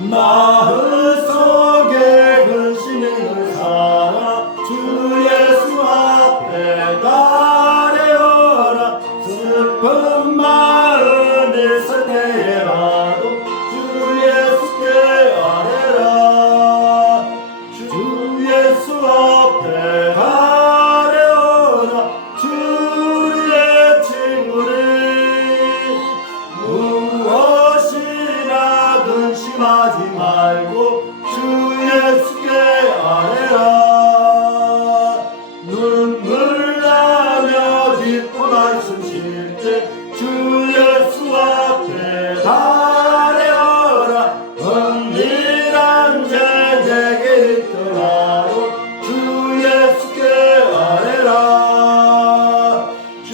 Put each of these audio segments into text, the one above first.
마음속에 근심을 살아 주 예수 앞에 달려라. 슬픈 마음 있을 때라도 주 예수께 아뢰라. 주 예수 앞에 달려라. 주의 친구를 무엇이나 근심하지 말고 주 예수께 아뢰라. 눈물 나며 기쁜 한숨 쉴 때 주 예수 앞에 달려라. 은밀한 죄 내게 있더라도 주 예수께 아뢰라. 주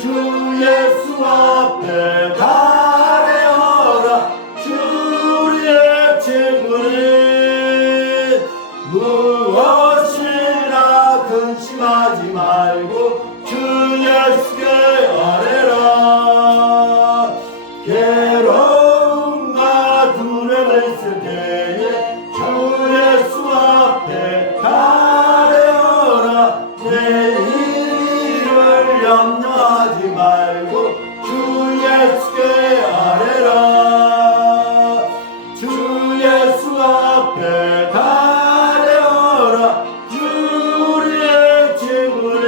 예수 앞에 달려라. 주의 친구는 무엇이나 근심하지 말고 주 예수께 아뢰라. 괴로움과 두려움을 있을 때에 주 예수 앞에 달려라. 내일을 염려하지 말고 주 예수께 아뢰라. 주 예수 앞에 달려라. 주의 친구를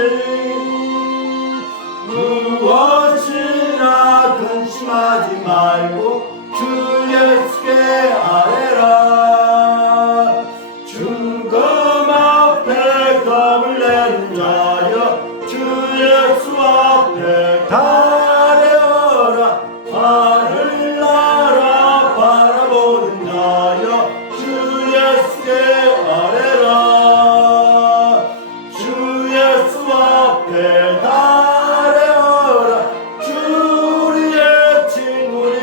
무엇이나 근심하지 말고 주 예수께 아뢰라. 죽음 앞에 겁을 내는 자여 주 예수 앞에 달려라. 하늘 나라 바라보는 자여 주 예수께 아뢰라. 주 예수 앞에 달려라. 주의 친구니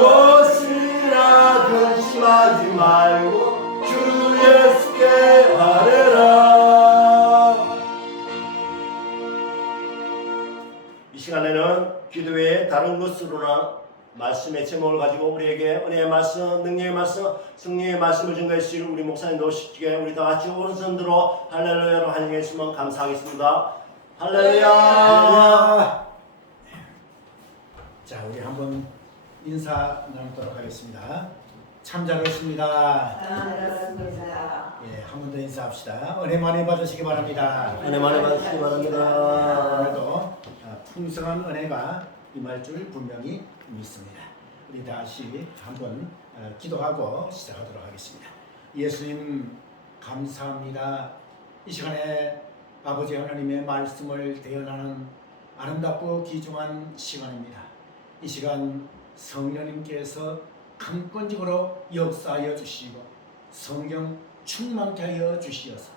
무엇이나 근심하지 말고 주 예수께 아뢰라. 이 시간에는 기도 외에 다른 것으로나 말씀의 제목을 가지고 우리에게 은혜의 말씀, 능력의 말씀, 승리의 말씀을 증거해 주실 우리 목사님 노시기에 우리 다 같이 오른손 들어 할렐루야로 환영했으면 감사하겠습니다. 할렐루야. 자, 우리 한번 인사 나누도록 하겠습니다. 참 잘 오십니다. 반갑습니다. 예, 한 번 더 인사합시다. 은혜 많이 받으시기 바랍니다. 은혜 많이 받으시기 바랍니다. 오늘도 풍성한 은혜가 임할 줄 분명히 믿습니다. 우리 다시 한번 기도하고 시작하도록 하겠습니다. 예수님 감사합니다. 이 시간에 아버지 하나님의 말씀을 대언하는 아름답고 귀중한 시간입니다. 이 시간 성령님께서 강권적으로 역사하여 주시고 성경 충만케 하여 주시어서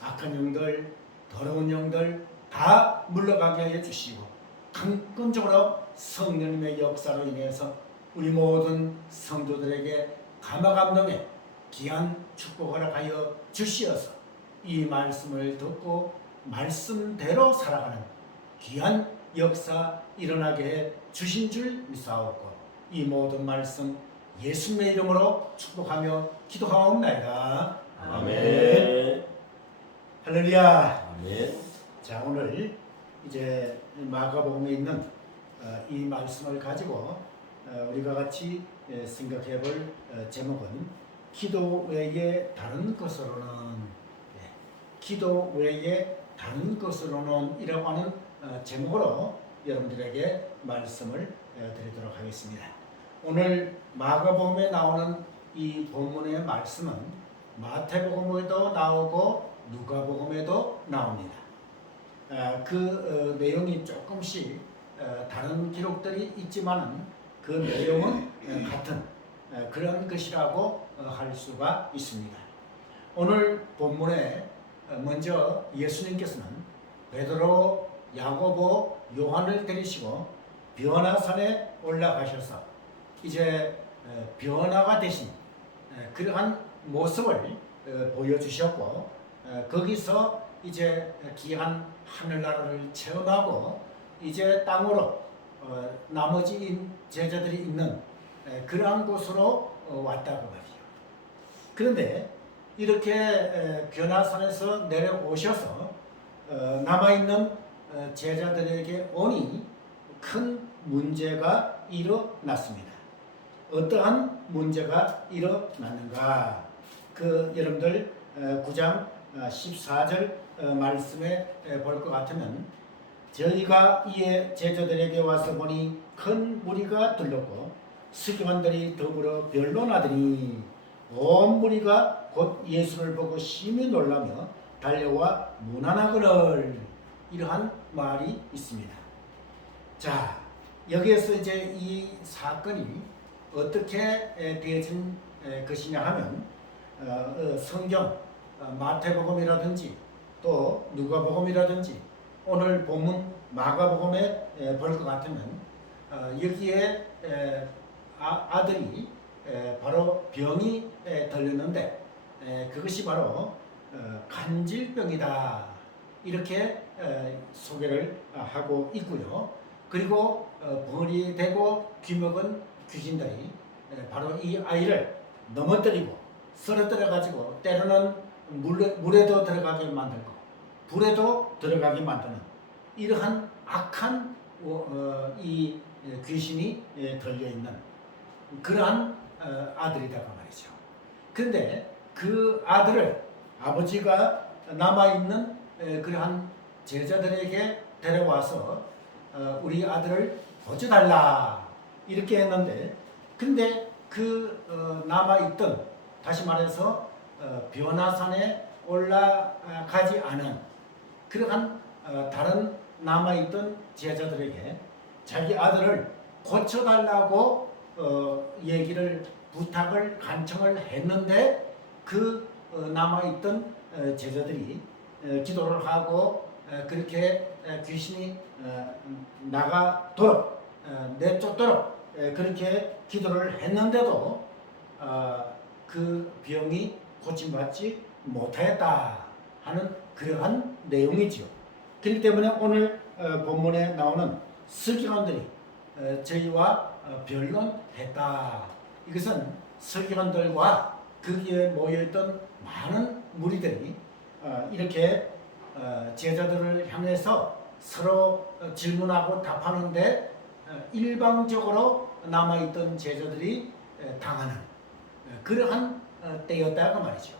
악한 영들, 더러운 영들 다 물러가게 하여 주시고 강권적으로 성령님의 역사로 인해서 우리 모든 성도들에게 감화감동의 귀한 축복을 하여 주시어서 이 말씀을 듣고 말씀대로 살아가는 귀한 역사 일어나게 해 주신 줄 믿사옵고 이 모든 말씀 예수님의 이름으로 축복하며 기도하옵나이다. 아멘. 할렐루야. 아멘. 자, 오늘 이제 마가복음에 있는 이 말씀을 가지고 우리가 같이 생각해 볼 제목은 기도 외에 다른 것으로는 기도 외에 다른 것으로는 이라고 하는 제목으로 여러분들에게 말씀을 드리도록 하겠습니다. 오늘 마가복음에 나오는 이 본문의 말씀은 마태복음에도 나오고 누가복음에도 나옵니다. 그 내용이 조금씩 다른 기록들이 있지만은 그 내용은 같은 그런 것이라고 할 수가 있습니다. 오늘 본문에 먼저 예수님께서는 베드로, 야고보, 요한을 데리시고 변화산에 올라가셔서 이제 변화가 되신 그러한 모습을 보여주셨고 거기서 이제 귀한 하늘나라를 체험하고 이제 땅으로 나머지 제자들이 있는 그러한 곳으로 왔다고 말이죠. 그런데 이렇게 변화산에서 내려오셔서 남아있는 제자들에게 오니 큰 문제가 일어났습니다. 어떠한 문제가 일어났는가? 여러분들 9장 14절 말씀에 볼 것 같으면 저희가 이에 제자들에게 와서 보니 큰 무리가 들렀고 서기관들이 더불어 변론하더니 온 무리가 곧 예수를 보고 심히 놀라며 달려와 문안하거늘 이러한 말이 있습니다. 자, 여기에서 이제 이 사건이 어떻게 되어진 것이냐 하면 성경 마태복음이라든지 또 누가복음이라든지 오늘 본문 마가복음에 볼 것 같으면 여기에 아들이 바로 병이 들렸는데 그것이 바로 간질병이다 이렇게 소개를 하고 있고요. 그리고 벌이 되고 귀먹은 귀신들이 바로 이 아이를 넘어뜨리고 쓰러뜨려 가지고 때로는 물에도 들어가게 만들고 불에도 들어가게 만드는 이러한 악한 이 귀신이 들려 있는 그러한 아들이다고 말이죠. 그런데 그 아들을 아버지가 남아 있는 그러한 제자들에게 데려와서 우리 아들을 고쳐달라 이렇게 했는데, 근데 그 남아있던, 다시 말해서 변화산에 올라가지 않은 그러한 다른 남아있던 제자들에게 자기 아들을 고쳐달라고 얘기를 부탁을 간청을 했는데 그 남아있던 제자들이 기도를 하고 그렇게 귀신이 나가도록 내쫓도록 그렇게 기도를 했는데도 그 병이 고침받지 못했다 하는 그러한 내용이죠. 그렇기 때문에 오늘 본문에 나오는 서기관들이 저희와 변론했다. 이것은 서기관들과 거기에 모여있던 많은 무리들이 이렇게 제자들을 향해서 서로 질문하고 답하는데 일방적으로 남아있던 제자들이 당하는 그러한 때였다고 말이죠.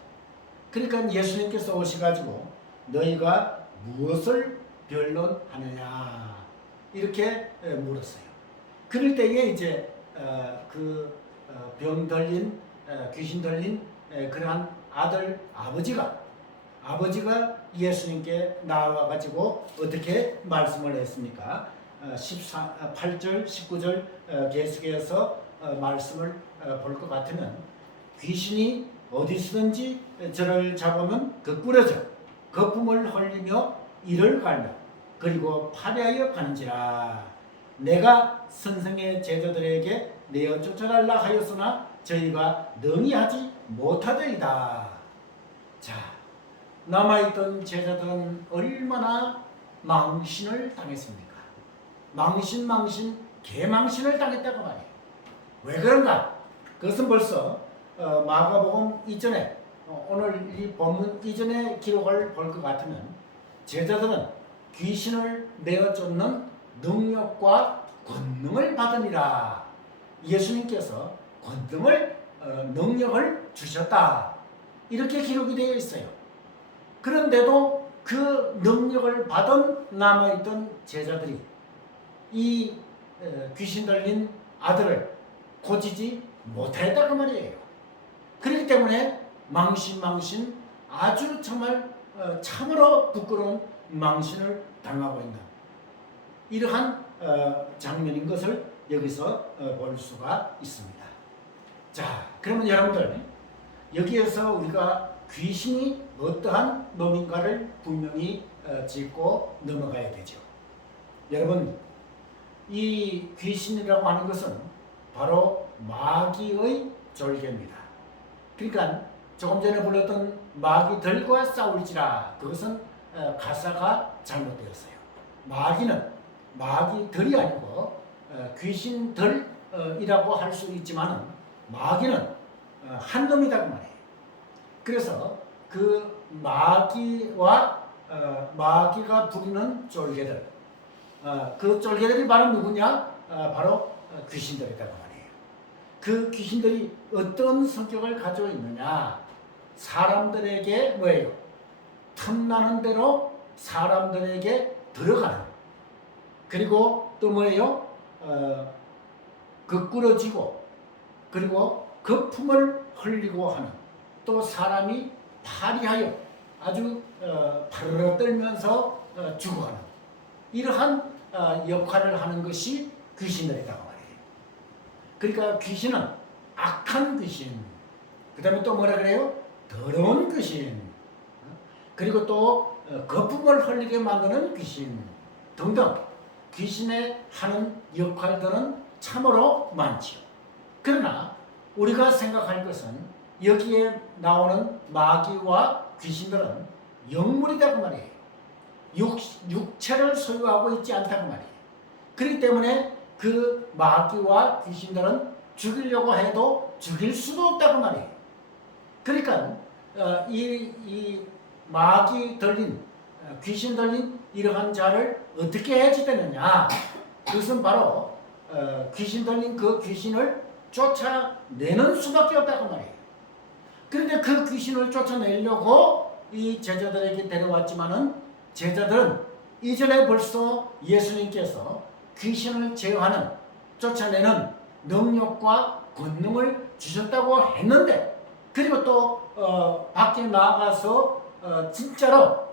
그러니까 예수님께서 오셔가지고 너희가 무엇을 변론하느냐 이렇게 물었어요. 그럴 때에 이제 그 병 들린 귀신 들린 그러한 아들 아버지가 예수님께 나와가지고 어떻게 말씀을 했습니까? 8절 19절 계속해서 말씀을 볼 것 같으면 귀신이 어디서든지 저를 잡으면 거꾸러져 거품을 흘리며 이를 갈며 그리고 파괴하여 가는지라. 내가 선생의 제자들에게 내어 쫓아달라 하였으나 저희가 능히 하지 못하더이다. 자, 남아있던 제자들은 얼마나 망신을 당했습니까? 망신 개망신을 당했다고 말이에요. 왜 그런가? 그것은 벌써 마가복음 이전에 오늘 이 본문 이전의 기록을 볼 것 같으면 제자들은 귀신을 내어 쫓는 능력과 권능을 받으니라. 예수님께서 권능을 능력을 주셨다. 이렇게 기록이 되어 있어요. 그런데도 그 능력을 받은 남아있던 제자들이 이 귀신 들린 아들을 고치지 못했다고 말이에요. 그렇기 때문에 망신 아주 정말 참으로 부끄러운 망신을 당하고 있는 이러한 장면인 것을 여기서 볼 수가 있습니다. 자, 그러면 여러분들 여기에서 우리가 귀신이 어떠한 놈인가를 분명히 짚고 넘어가야 되죠. 여러분, 이 귀신이라고 하는 것은 바로 마귀의 졸개입니다. 그러니까 조금 전에 불렀던 마귀들과 싸울지라, 그것은 가사가 잘못되었어요. 마귀는 마귀들이 아니고 귀신들 이라고 할 수 있지만 마귀는 한 놈이다 그 말이에요. 그래서 그 마귀와 마귀가 부리는 쫄개들, 그 쫄개들이 바로 누구냐? 바로 귀신들이다 그 말이에요. 그 귀신들이 어떤 성격을 가지고 있느냐? 사람들에게 뭐예요? 틈나는 대로 사람들에게 들어가는, 그리고 또 뭐예요? 거꾸러지고, 그리고 거품을 흘리고 하는, 또 사람이 파리하여 아주 파르르 떨면서 죽어가는 이러한 역할을 하는 것이 귀신들이다 말이에요. 그러니까 귀신은 악한 귀신, 그 다음에 또 뭐라 그래요? 더러운 귀신, 그리고 또 거품을 흘리게 만드는 귀신 등등 귀신의 하는 역할들은 참으로 많지요. 그러나 우리가 생각할 것은 여기에 나오는 마귀와 귀신들은 영물이다 그 말이에요. 육체를 소유하고 있지 않다 그 말이에요. 그렇기 때문에 그 마귀와 귀신들은 죽이려고 해도 죽일 수도 없다 그 말이에요. 그러니까 이 마귀 들린, 귀신 들린 이러한 자를 어떻게 해지되느냐? 그것은 바로 귀신 들린 그 귀신을 쫓아내는 수밖에 없다고 말이에요. 그런데 그 귀신을 쫓아내려고 이 제자들에게 데려왔지만은 제자들은 이전에 벌써 예수님께서 귀신을 제어하는, 쫓아내는 능력과 권능을 주셨다고 했는데, 그리고 또 밖에 나가서 진짜로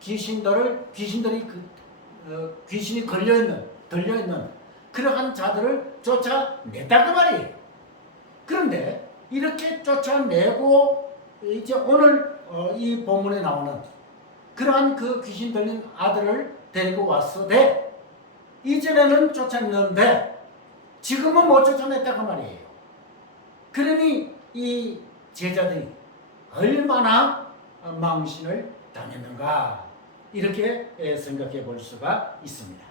귀신들이 귀신이 들려있는 그러한 자들을 쫓아냈다고 말이에요. 그런데 이렇게 쫓아내고 이제 오늘 이 본문에 나오는 그러한 그 귀신 들린 아들을 데리고 왔으되 이전에는 쫓아냈는데 지금은 못 쫓아냈다고 말이에요. 그러니 이 제자들이 얼마나 망신을 당했는가 이렇게 생각해 볼 수가 있습니다.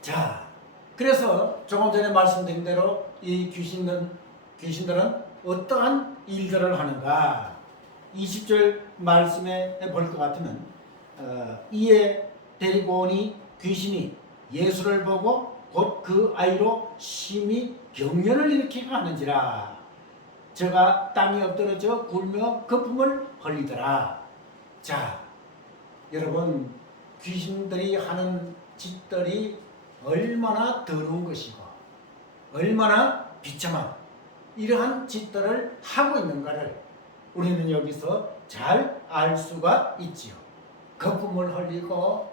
자, 그래서 조금 전에 말씀드린 대로 이 귀신들은 어떠한 일들을 하는가? 20절 말씀에 볼 것 같으면 이에 데리고 오니 귀신이 예수를 보고 곧 그 아이로 심히 경련을 일으키게 하는지라. 저가 땅에 엎드러져 굴며 거품을 흘리더라. 자, 여러분, 귀신들이 하는 짓들이 얼마나 더러운 것이고 얼마나 비참한 이러한 짓들을 하고 있는가를 우리는 여기서 잘 알 수가 있지요. 거품을 흘리고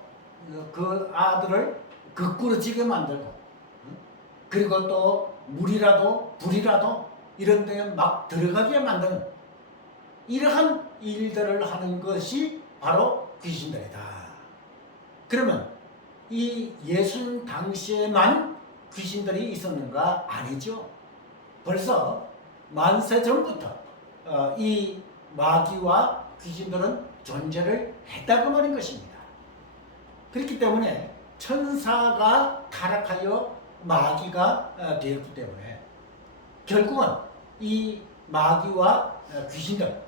그 아들을 거꾸러지게 만들고, 그리고 또 물이라도 불이라도 이런 데에 막 들어가게 만드는 이러한 일들을 하는 것이 바로 귀신들이다. 그러면 이 예수님 당시에만 귀신들이 있었는가? 아니죠. 벌써 만세 전부터 이 마귀와 귀신들은 존재를 했다고 말인 것입니다. 그렇기 때문에 천사가 타락하여 마귀가 되었기 때문에 결국은 이 마귀와 귀신들,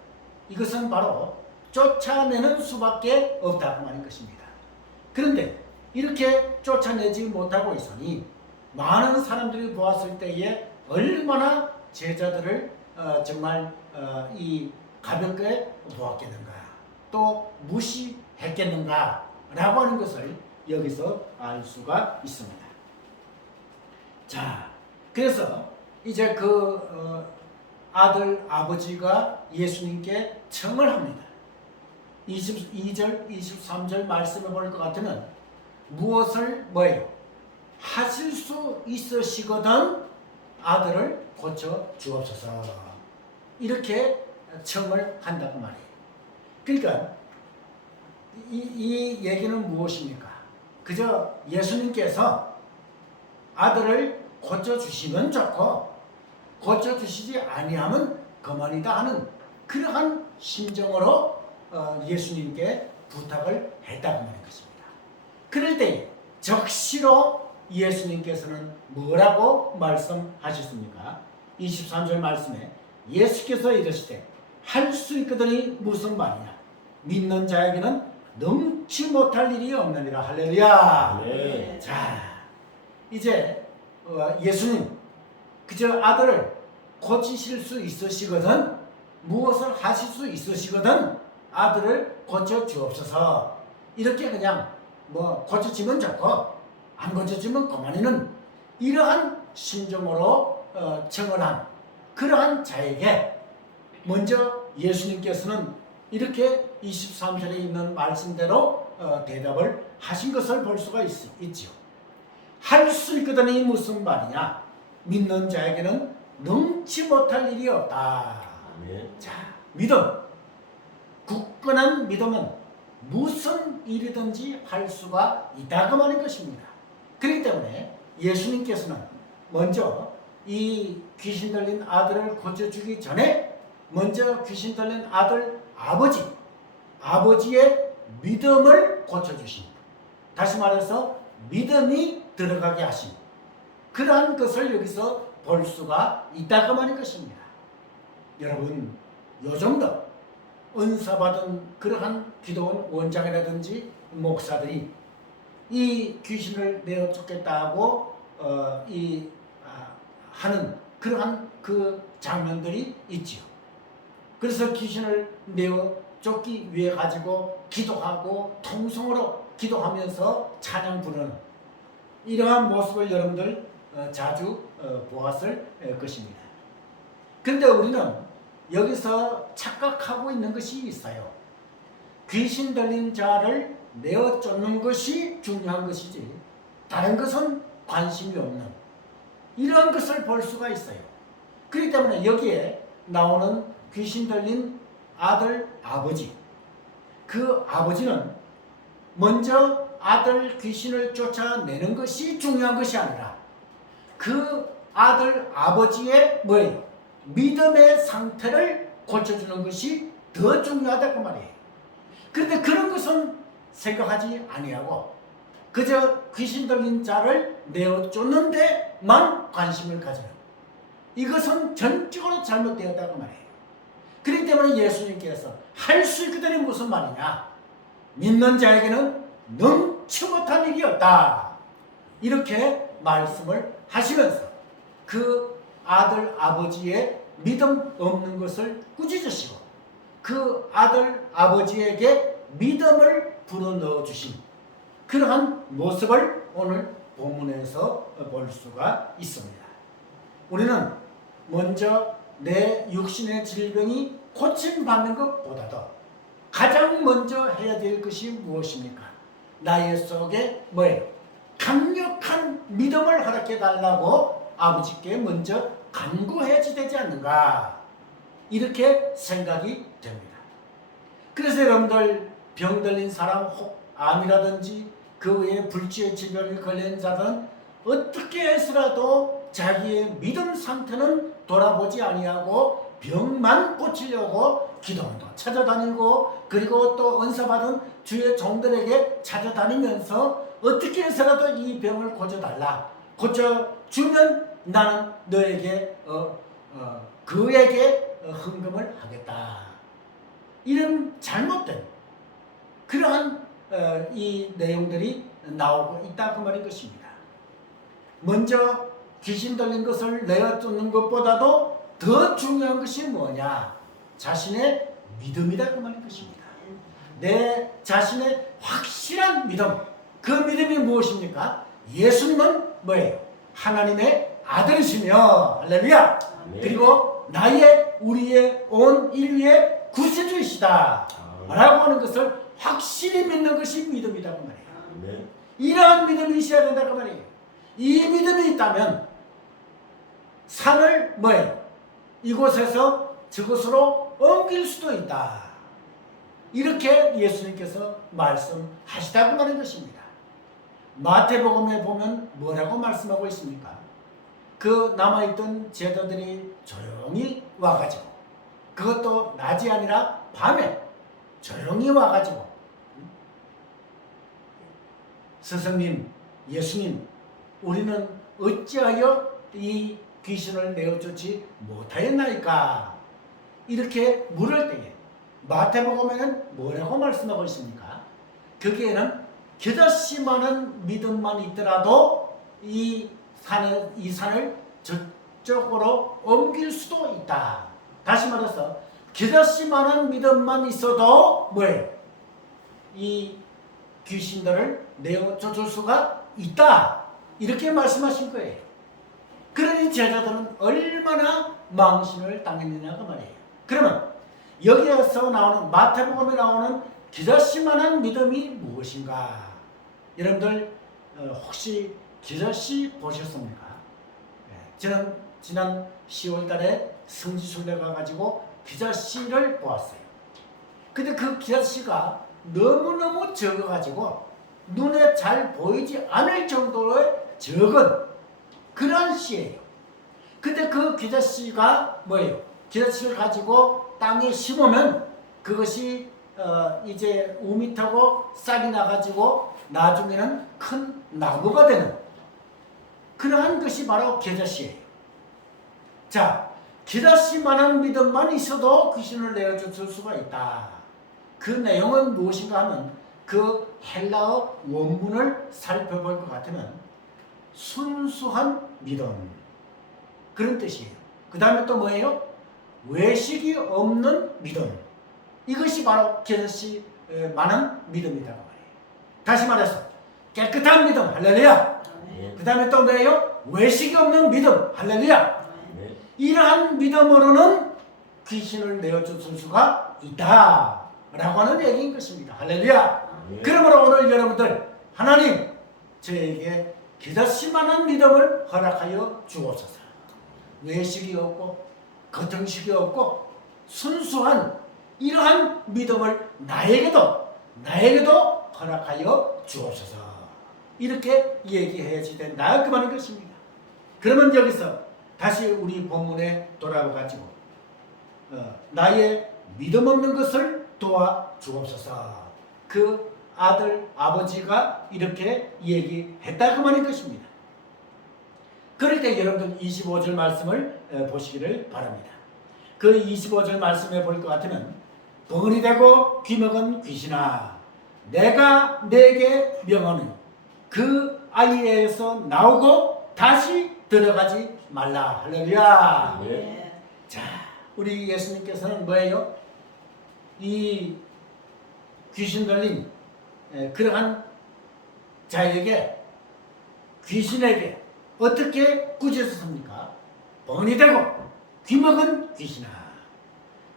이것은 바로 쫓아내는 수밖에 없다고 말인 것입니다. 그런데 이렇게 쫓아내지 못하고 있으니 많은 사람들이 보았을 때에 얼마나 제자들을 정말 이 가볍게 보았겠는가, 또 무시했겠는가 라고 하는 것을 여기서 알 수가 있습니다. 자, 그래서 이제 그 아들 아버지가 예수님께 청을 합니다. 22절 23절 말씀을 볼 것 같으면 무엇을 뭐예요? 하실 수 있으시거든 아들을 고쳐 주옵소서, 이렇게 청을 한다고 말이에요. 그러니까 이 얘기는 무엇입니까? 그저 예수님께서 아들을 고쳐주시면 좋고 고쳐주시지 아니하면 그만이다 하는 그러한 심정으로 예수님께 부탁을 했다고 하는 것입니다. 그럴 때 적시로 예수님께서는 뭐라고 말씀하셨습니까? 23절 말씀에 예수께서 이르시되 할 수 있거든이 무슨 말이냐? 믿는 자에게는 넘지 못할 일이 없느니라. 할렐루야. 네. 자, 이제 예수님 그저 아들을 고치실 수 있으시거든, 무엇을 하실 수 있으시거든 아들을 고쳐 주옵소서. 이렇게 그냥 뭐 고쳐지면 좋고 안 고쳐지면 그만이는 이러한 심정으로 청원한 그러한 자에게 먼저 예수님께서는 이렇게 23절에 있는 말씀대로 대답을 하신 것을 볼 수가 있지요. 할 수 있거든이 무슨 말이냐? 믿는 자에게는 넘지 못할 일이 없다. 아멘. 자, 믿음, 굳건한 믿음은 무슨 일이든지 할 수가 있다고 말하는 것입니다. 그렇기 때문에 예수님께서는 먼저 이 귀신 들린 아들을 고쳐주기 전에 먼저 귀신 들린 아들 아버지의 믿음을 고쳐주신, 다시 말해서 믿음이 들어가게 하신 그러한 것을 여기서 볼 수가 있다고 하는 것입니다. 여러분, 요즘도 은사받은 그러한 기도원 원장이라든지 목사들이 이 귀신을 내어 쫓겠다고 하는 그러한 그 장면들이 있지요. 그래서 귀신을 내어 쫓기 위해 가지고 기도하고 통성으로 기도하면서 찬양 부르는 이러한 모습을 여러분들 자주 보았을 것입니다. 그런데 우리는 여기서 착각하고 있는 것이 있어요. 귀신 들린 자를 내어 쫓는 것이 중요한 것이지 다른 것은 관심이 없는 이러한 것을 볼 수가 있어요. 그렇기 때문에 여기에 나오는 귀신 들린 아들 아버지, 그 아버지는 먼저 아들 귀신을 쫓아내는 것이 중요한 것이 아니라 그 아들 아버지의 뭐예요? 믿음의 상태를 고쳐주는 것이 더 중요하다고 말이에요. 그런데 그런 것은 생각하지 아니하고 그저 귀신 들린 자를 내어 쫓는 데만 관심을 가져요. 이것은 전적으로 잘못되었다고 말해요. 그렇기 때문에 예수님께서 할 수 있거든이 무슨 말이냐? 믿는 자에게는 넘치 못한 일이 없다. 이렇게 말씀을 하시면서 그 아들 아버지의 믿음 없는 것을 꾸짖으시고 그 아들 아버지에게 믿음을 불어넣어 주신 그러한 모습을 오늘 본문에서 볼 수가 있습니다. 우리는 먼저 내 육신의 질병이 고침받는 것보다도 가장 먼저 해야 될 것이 무엇입니까? 나의 속에 뭐예요? 강력한 믿음을 허락해 달라고 아버지께 먼저 간구해야지 되지 않는가, 이렇게 생각이 됩니다. 그래서 여러분들 병 들린 사람, 혹 암이라든지 그 외에 불치의 질병에 걸린 자들은 어떻게 해서라도 자기의 믿음 상태는 돌아보지 아니하고 병만 고치려고 기도원도 찾아다니고 그리고 또 은사받은 주의 종들에게 찾아다니면서 어떻게 해서라도 이 병을 고쳐달라, 고쳐주면 나는 너에게 그에게 헌금을 하겠다. 이런 잘못된 그러한 이 내용들이 나오고 있다고 말인 것입니다. 먼저 귀신 들린 것을 내어 쫓는 것보다도 더 중요한 것이 뭐냐? 자신의 믿음이다 그 말인 것입니다. 내 자신의 확실한 믿음, 그 믿음이 무엇입니까? 예수님은 뭐예요? 하나님의 아들이시며, 할렐루야! 그리고 우리의 온 인류의 구세주이시다 라고 하는 것을 확실히 믿는 것이 믿음이다 그 말이에요. 네. 이러한 믿음이 있어야 된다 그 말이에요. 이 믿음이 있다면 산을 뭐예요? 이곳에서 저곳으로 옮길 수도 있다. 이렇게 예수님께서 말씀하시다고 말하는 것입니다. 마태복음에 보면 뭐라고 말씀하고 있습니까? 그 남아있던 제자들이 조용히 와가지고, 그것도 낮이 아니라 밤에 조용히 와가지고, 스승님, 예수님, 우리는 어찌하여 이 귀신을 내어쫓지 못하였나이까? 이렇게 물을 때에 마태복음에는 뭐라고 말씀하고 있습니까? 거기에는 겨자씨 많은 믿음만 있더라도 이 산을 저쪽으로 옮길 수도 있다. 다시 말해서 겨자씨 많은 믿음만 있어도 뭐예요? 이 귀신들을 내어쫓을 수가 있다. 이렇게 말씀하신 거예요. 그러니 제자들은 얼마나 망신을 당했느냐가 말이에요. 그러면 여기에서 나오는 마태복음에 나오는 겨자씨만한 믿음이 무엇인가? 여러분들 혹시 겨자씨 보셨습니까? 저는 지난 10월달에 성지순례 가가지고 겨자씨를 보았어요. 근데 그 겨자씨가 너무너무 적어가지고 눈에 잘 보이지 않을 정도의 적은 그런 씨예요. 근데 그 겨자씨가 뭐예요? 겨자씨를 가지고 땅에 심으면 그것이 이제 우미 타고 싹이 나가지고 나중에는 큰 나무가 되는 그러한 것이 바로 겨자씨예요. 자, 겨자씨만한 믿음만 있어도 귀신을 내어줄 수가 있다. 그 내용은 무엇인가 하면 그 헬라어 원문을 살펴볼 것 같으면 순수한 믿음 그런 뜻이에요. 그 다음에 또 뭐예요? 외식이 없는 믿음. 이것이 바로 겨자씨 많은 믿음이라고 말해요. 다시 말해서 깨끗한 믿음 할렐루야. 그 다음에 또 뭐예요? 외식이 없는 믿음 할렐루야. 이러한 믿음으로는 귀신을 내어줄 수가 있다 라고 하는 얘기인 것입니다. 할렐루야. 그러므로 오늘 여러분들 하나님 저에게 겨자씨만한 믿음을 허락하여 주옵소서. 외식이 없고 거등식이 없고 순수한 이러한 믿음을 나에게도 허락하여 주옵소서. 이렇게 얘기해야지 된다 그 말인 것입니다. 그러면 여기서 다시 우리 본문에 돌아가가지고 나의 믿음 없는 것을 도와 주옵소서. 그 아들 아버지가 이렇게 얘기했다 그 말인 것입니다. 그럴 때 여러분들 25절 말씀을 보시기를 바랍니다. 그 25절 말씀에 볼 것 같으면 벙어리 되고 귀먹은 귀신아 내가 내게 명하노니 그 아이에서 나오고 다시 들어가지 말라. 할렐루야. 네. 자, 우리 예수님께서는 뭐예요? 이 귀신 들린 그러한 자에게 귀신에게 어떻게 꾸짖었습니까? 벙어리 되고 귀먹은 귀신아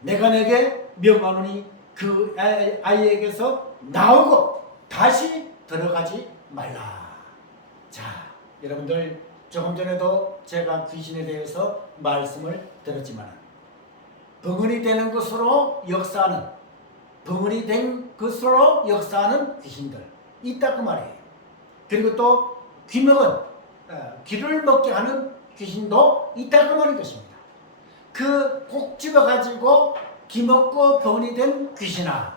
내가 내게 명하노니 그 아이에게서 나오고 다시 들어가지 말라. 자, 여러분들 조금 전에도 제가 귀신에 대해서 말씀을 드렸지만 벙어리 되는 것으로 역사하는 벙어리 된 것으로 역사하는 귀신들 있다 그 말이에요. 그리고 또 귀먹은 귀를 먹게 하는 귀신도 있다 그 말인 것입니다. 그 꼭 집어가지고 귀먹고 벙어리 된 귀신아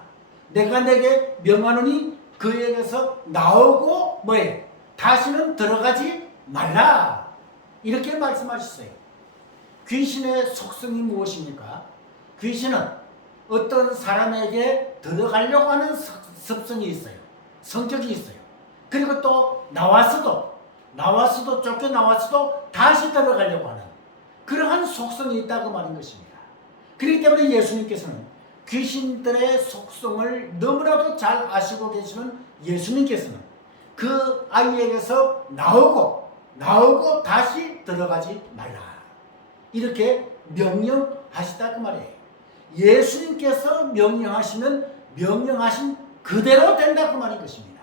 내가 내게 명하노니 그에게서 나오고 뭐예요? 다시는 들어가지 말라. 이렇게 말씀하셨어요. 귀신의 속성이 무엇입니까? 귀신은 어떤 사람에게 들어가려고 하는 습성이 있어요. 성격이 있어요. 그리고 또 나왔어도 쫓겨나왔어도 다시 들어가려고 하는 그러한 속성이 있다고 말인 것입니다. 그렇기 때문에 예수님께서는 귀신들의 속성을 너무나도 잘 아시고 계시는 예수님께서는 그 아이에게서 나오고 다시 들어가지 말라. 이렇게 명령하시다 그 말이에요. 예수님께서 명령하시면 명령하신 그대로 된다 그 말인 것입니다.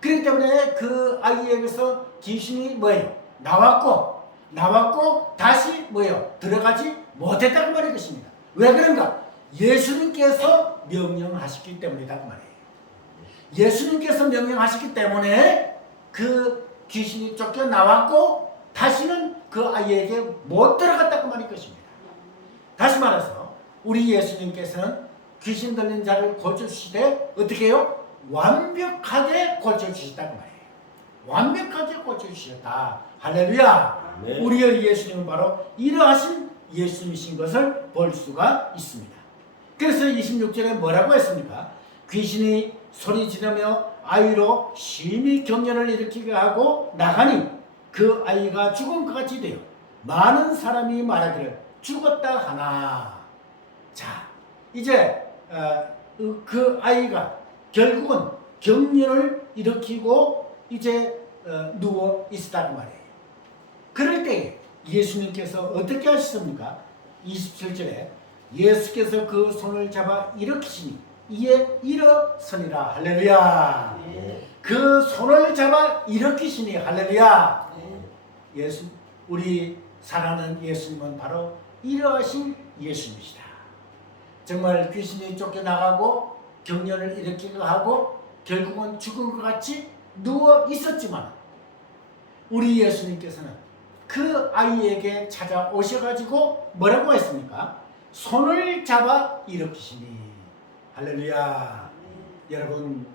그렇기 때문에 그 아이에게서 귀신이 뭐예요? 나왔고 다시 뭐예요? 들어가지 못했다 그 말인 것입니다. 왜 그런가? 예수님께서 명령하셨기 때문이다 그 말이에요. 예수님께서 명령하셨기 때문에 그 귀신이 쫓겨나왔고 다시는 그 아이에게 못 들어갔다 그 말인 것입니다. 다시 말해서 우리 예수님께서는 귀신 들린 자를 고쳐주시되 어떻게 해요? 완벽하게 고쳐주시다 그 말이에요. 완벽하게 고쳐주셨다. 할렐루야. 네. 우리의 예수님은 바로 이러하신 예수님이신 것을 볼 수가 있습니다. 그래서 26절에 뭐라고 했습니까? 귀신이 소리 지르며 아이로 심히 경련을 일으키게 하고 나가니 그 아이가 죽은 것 같이 되어 많은 사람이 말하기를 죽었다 하나. 자, 이제 그 아이가 결국은 경련을 일으키고 이제 누워 있었단 말이에요. 그럴 때 예수님께서 어떻게 하셨습니까? 27절에 예수께서 그 손을 잡아 일으키시니 이에 일어서니라. 할렐루야. 네. 그 손을 잡아 일으키시니. 할렐루야. 예수, 우리 사랑하는 예수님은 바로 이러하신 예수님이시다. 정말 귀신이 쫓겨나가고 경련을 일으키고 하고 결국은 죽은 것 같이 누워 있었지만 우리 예수님께서는 그 아이에게 찾아오셔가지고 뭐라고 했습니까? 손을 잡아 일으키시니. 할렐루야. 여러분,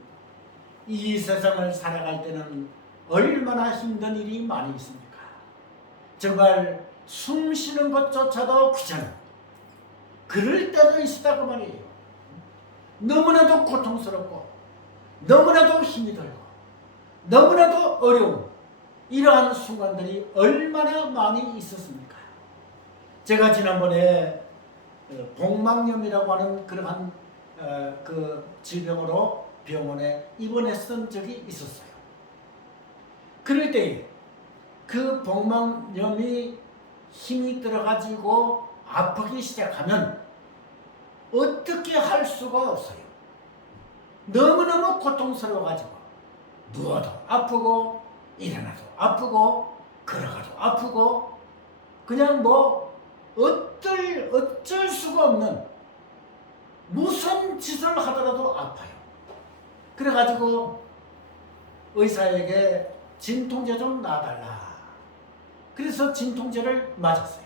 이 세상을 살아갈 때는 얼마나 힘든 일이 많이 있습니까? 정말 숨 쉬는 것조차도 귀찮은 그럴 때도 있었다고 말이에요. 너무나도 고통스럽고 너무나도 힘이 들고 너무나도 어려운 이러한 순간들이 얼마나 많이 있었습니까? 제가 지난번에 복막염이라고 하는 그러한 그 질병으로 병원에 입원했던 적이 있었어요. 그럴 때 그 복막염이 힘이 들어가지고 아프기 시작하면 어떻게 할 수가 없어요. 너무너무 고통스러워가지고 누워도 아프고 일어나도 아프고 걸어가도 아프고 그냥 뭐 어쩔 수가 없는 무슨 짓을 하더라도 아파요. 그래가지고 의사에게 진통제 좀 놔달라. 그래서 진통제를 맞았어요.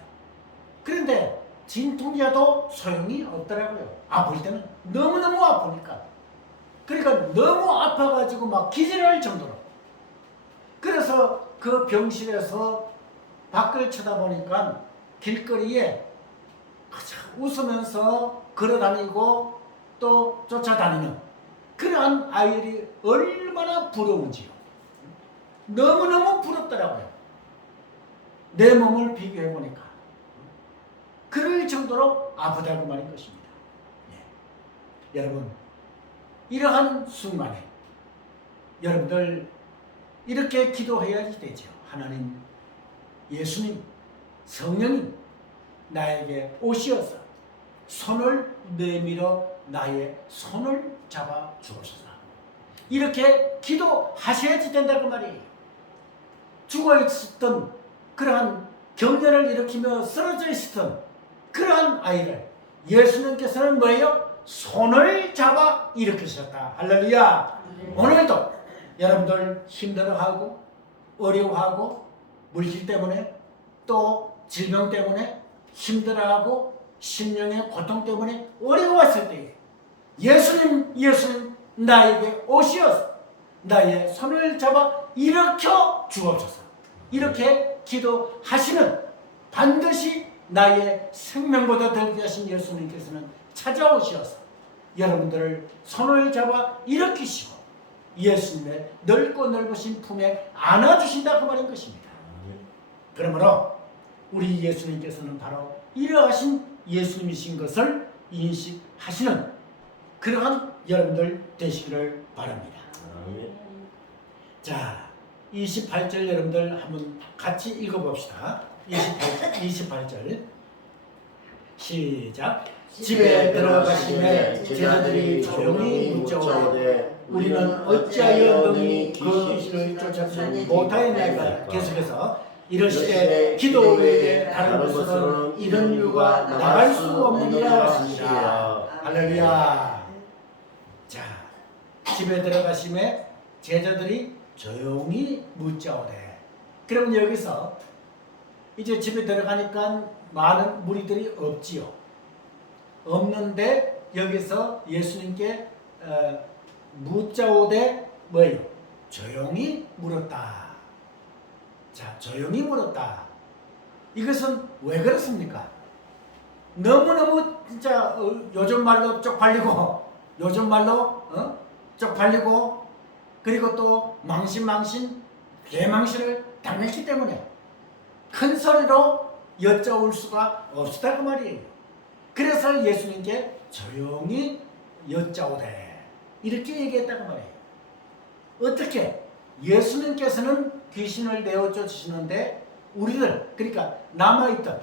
그런데 진통제도 소용이 없더라고요. 아플 때는 너무너무 아프니까. 그러니까 너무 아파가지고 막 기절할 정도로. 그래서 그 병실에서 밖을 쳐다보니까 길거리에 웃으면서 걸어다니고 또 쫓아다니는 그러한 아이들이 얼마나 부러운지요. 너무너무 부럽더라고요. 내 몸을 비교해보니까 그럴 정도로 아프다고 말인 것입니다. 예. 여러분, 이러한 순간에 여러분들 이렇게 기도해야지 되죠. 하나님, 예수님, 성령님 나에게 오시어서 손을 내밀어 나의 손을 잡아 주옵소서. 이렇게 기도하셔야지 된다고 말이에요. 죽어 있었던 그러한 경련을 일으키며 쓰러져 있었던 그러한 아이를 예수님께서는 뭐예요? 손을 잡아 일으키셨다. 할렐루야. 오늘도 여러분들 힘들어하고 어려워하고 물질 때문에 또 질병 때문에 힘들어하고 심령의 고통 때문에 어려웠을 때에 예수님 나에게 오시어서 나의 손을 잡아 일으켜 주옵소서. 이렇게 기도하시는 반드시 나의 생명보다 더 귀하신 예수님께서는 찾아오셔서 여러분들을 손을 잡아 일으키시고 예수님의 넓고 넓으신 품에 안아주신다고 말인 것입니다. 그러므로 우리 예수님께서는 바로 이러하신 예수님이신 것을 인식하시는 그러한 여러분들 되시기를 바랍니다. 자, 28절 여러분들 한번 같이 읽어봅시다. 28절 시작. 집에 들어가심에 제자들이 조용히 묻자오되 우리는 어찌하여 능히 그 귀신을 쫓아내지 못하였나이까. 계속해서 이르시되 기도 외에 다른 것으로는 이런 이유가 나갈 수 없느니라 하시니라. 할렐루야. 자, 집에 들어가심에 제자들이 조용히 묻자오되. 그러면 여기서 이제 집에 들어가니까 많은 무리들이 없지요. 없는데 여기서 예수님께 묻자오되 뭐예요? 조용히 물었다. 자, 조용히 물었다. 이것은 왜 그렇습니까? 너무너무 진짜 요즘 말로 쪽팔리고 요즘 말로 쪽팔리고 그리고 또 망신 개망신을 당했기 때문에 큰 소리로 여쭤올 수가 없었다고 말이에요. 그래서 예수님께 조용히 여짜오되 이렇게 얘기했다고 말이에요. 어떻게? 예수님께서는 귀신을 내어쫓 주시는데 우리들, 그러니까 남아있던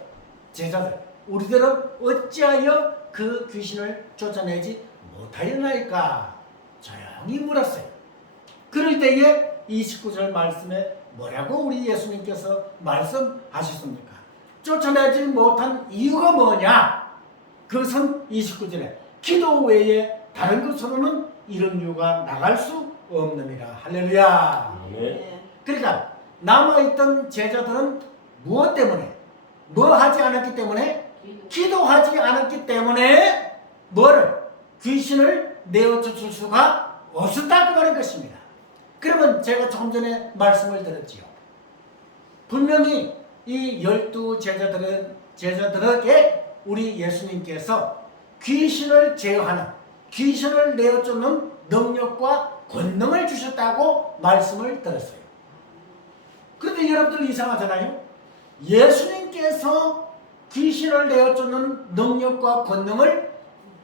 제자들, 우리들은 어찌하여 그 귀신을 쫓아내지 못하였나이까? 조용히 물었어요. 그럴 때에 29절 말씀에 뭐라고 우리 예수님께서 말씀하셨습니까? 쫓아내지 못한 이유가 뭐냐? 그것은 29절에 기도 외에 다른 것으로는 이런 이유가 나갈 수 없느니라. 할렐루야. 네. 그러니까 남아있던 제자들은 무엇 때문에? 뭐 하지 않았기 때문에? 기도하지 않았기 때문에 뭐를? 귀신을 내어쫓을 수가 없었다고 하는 것입니다. 그러면 제가 조금 전에 말씀을 드렸지요. 분명히 이 12 제자들에게 우리 예수님께서 귀신을 제어하는, 귀신을 내어쫓는 능력과 권능을 주셨다고 말씀을 드렸어요. 그런데 여러분들 이상하잖아요. 예수님께서 귀신을 내어쫓는 능력과 권능을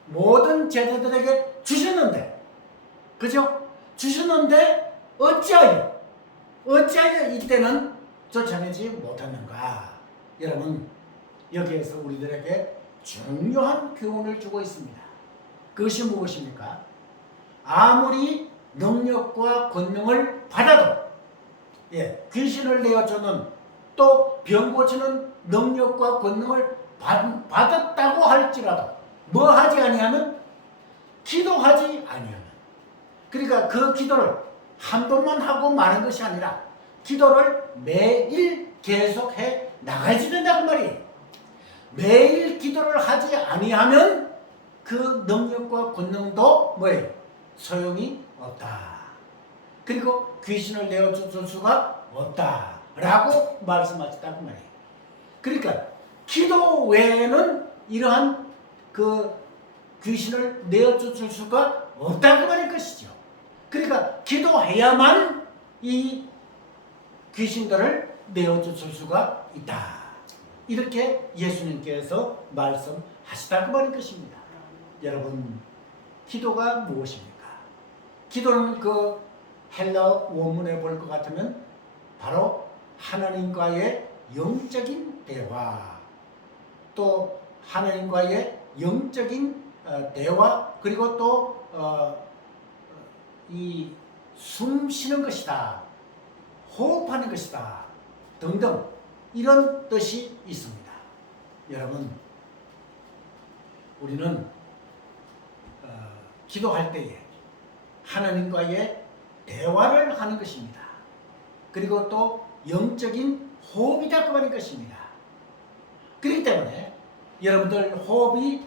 모든 제자들에게 주셨는데, 그죠? 주셨는데 어찌하여 이때는 쫓아내지 못하는가? 여러분, 여기에서 우리들에게 중요한 교훈을 주고 있습니다. 그것이 무엇입니까? 아무리 능력과 권능을 받아도 귀신을 내어쫓는 또 병 고치는 능력과 권능을 받았다고 할지라도 뭐 하지 아니하면? 기도하지 아니하면. 그러니까 그 기도를 한 번만 하고 마는 것이 아니라 기도를 매일 계속해 나가야지 된다고 말이에요. 매일 기도를 하지 아니하면 그 능력과 권능도 뭐예요? 소용이 없다. 그리고 귀신을 내어쫓을 수가 없다라고 말씀하셨다고 말이에요. 그러니까 기도 외에는 이러한 그 귀신을 내어쫓을 수가 없다고 말할 것이죠. 그러니까 기도해야만 이 귀신들을 내어쫓을 수가 있다. 이렇게 예수님께서 말씀하시다고 말할 것입니다. 여러분, 기도가 무엇입니까? 기도는 그 헬라 원문에 볼 것 같으면 바로 하나님과의 영적인 대화, 또 하나님과의 영적인 대화, 그리고 또 이 숨 쉬는 것이다, 호흡하는 것이다 등등 이런 뜻이 있습니다. 여러분, 우리는 기도할 때에 하나님과의 대화를 하는 것입니다. 그리고 또 영적인 호흡이라고 하는 것입니다. 그렇기 때문에 여러분들 호흡이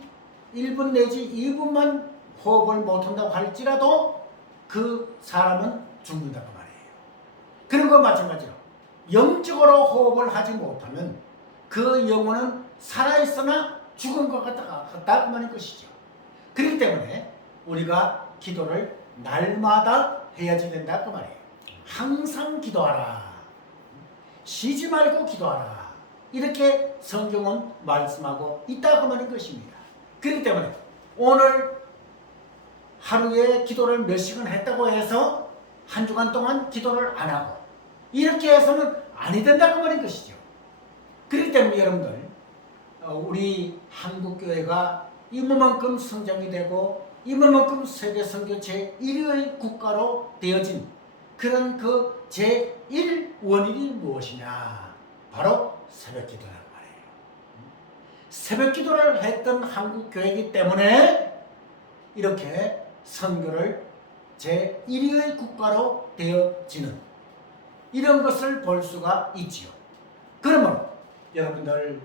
1분 내지 2분만 호흡을 못한다고 할지라도 그 사람은 죽는다고 말이에요. 그리고 마찬가지로 영적으로 호흡을 하지 못하면 그 영혼은 살아있으나 죽은 것 같다고 하는 것이죠. 그렇기 때문에 우리가 기도를 날마다 해야지 된다고 말이에요. 항상 기도하라. 쉬지 말고 기도하라. 이렇게 성경은 말씀하고 있다고 하는 것입니다. 그렇기 때문에 오늘 하루에 기도를 몇 시간 했다고 해서 한 주간 동안 기도를 안 하고 이렇게 해서는 아니 된다고 말인 것이죠. 그렇기 때문에 여러분들, 우리 한국교회가 이만큼 성장이 되고 이만큼 세계 선교 제1의 국가로 되어진 그런 그 제1원인이 무엇이냐? 바로 새벽 기도라고 말해요. 새벽 기도를 했던 한국교회이기 때문에 이렇게 선교를 제1위의 국가로 되어지는 이런 것을 볼 수가 있지요. 그러면 여러분들,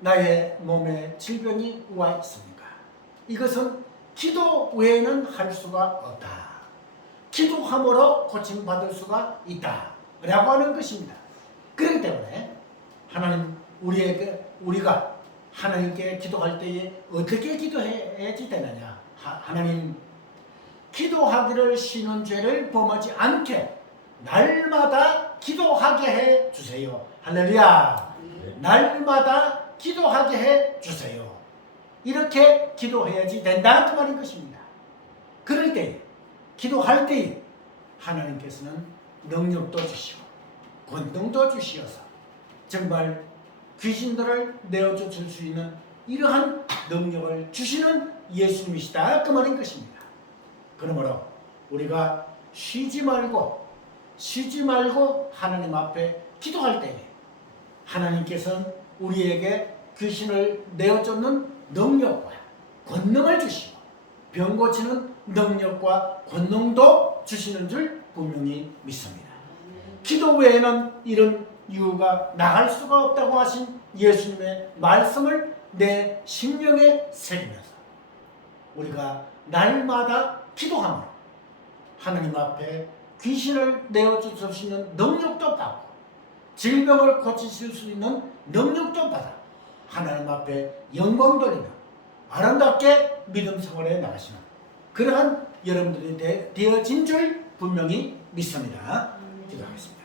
나의 몸에 질병이 와 있습니까? 이것은 기도 외에는 할 수가 없다. 기도 기도함으로 고침받을 수가 있다라고 하는 것입니다. 그렇기 때문에 하나님 우리가 하나님께 기도할 때에 어떻게 기도해야지 되느냐? 하나님 기도하기를 쉬는 죄를 범하지 않게 날마다 기도하게 해 주세요. 할렐루야. 날마다 기도하게 해 주세요. 이렇게 기도해야지 된다 그 말인 것입니다. 그럴 때 기도할 때 하나님께서는 능력도 주시고 권능도 주시어서 정말 귀신들을 내어쫓을 수 있는 이러한 능력을 주시는 예수님이시다 그 말인 것입니다. 그러므로 우리가 쉬지 말고 하나님 앞에 기도할 때에 하나님께서는 우리에게 귀신을 내어쫓는 능력과 권능을 주시고 병 고치는 능력과 권능도 주시는 줄 분명히 믿습니다. 기도 외에는 이런 이유가 나갈 수가 없다고 하신 예수님의 말씀을 내 심령에 새기면서 우리가 날마다 기도함으로 하나님 앞에 귀신을 내어줄 수 있는 능력도 받고 질병을 고치실 수 있는 능력도 받아 하나님 앞에 영광 돌리며 아름답게 믿음 생활에 나가시는 그러한 여러분들이 되어진 줄 분명히 믿습니다. 기도하겠습니다.